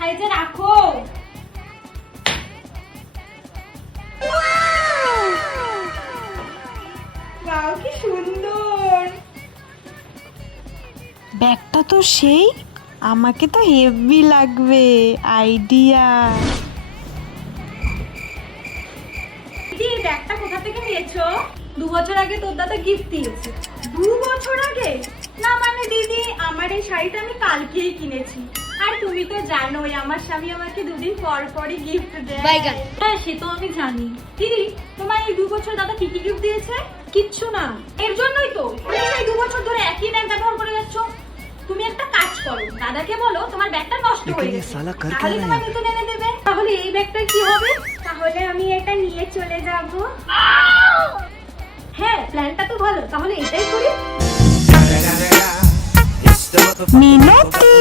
কোথায় যে রাখো? ওয়াও কি সুন্দর। ব্যাগটা তো সেই, আমাকে তো হেভি লাগবে। আইডিয়া। দিদি এই ব্যাগটা কোথা থেকে নিয়েছো? 2 বছর আগে তোর দাদা গিফট দিয়েছে। 2 বছর আগে? না মানে দিদি আমার এই শাড়িটা আমি কালকেই কিনেছি। আর তুমি তো জানোই আমার স্বামী আমাকে দুদিন পর পরই গিফট দেয়। হ্যাঁ সে তো আমি জানি। দিদি তোমার এই 2 বছর দাদা কি কি গিফট দিয়েছে? কিচ্ছু না। এর জন্যই তো তুমি এই 2 বছর ধরে একই ব্যাগ ব্যবহার করে যাচ্ছ। তুমি একটা কাজ করো, দাদাকে বলো তোমার ব্যাগটা নষ্ট হয়ে গেছে, তাহলে তোমার নতুন এনে দেবে। তাহলে এই ব্যাগটার কি হবে? তাহলে আমি এটা নিয়ে চলে যাব। হ্যাঁ প্ল্যানটা তো ভালো, তাহলে এটাই করি। মিনতি।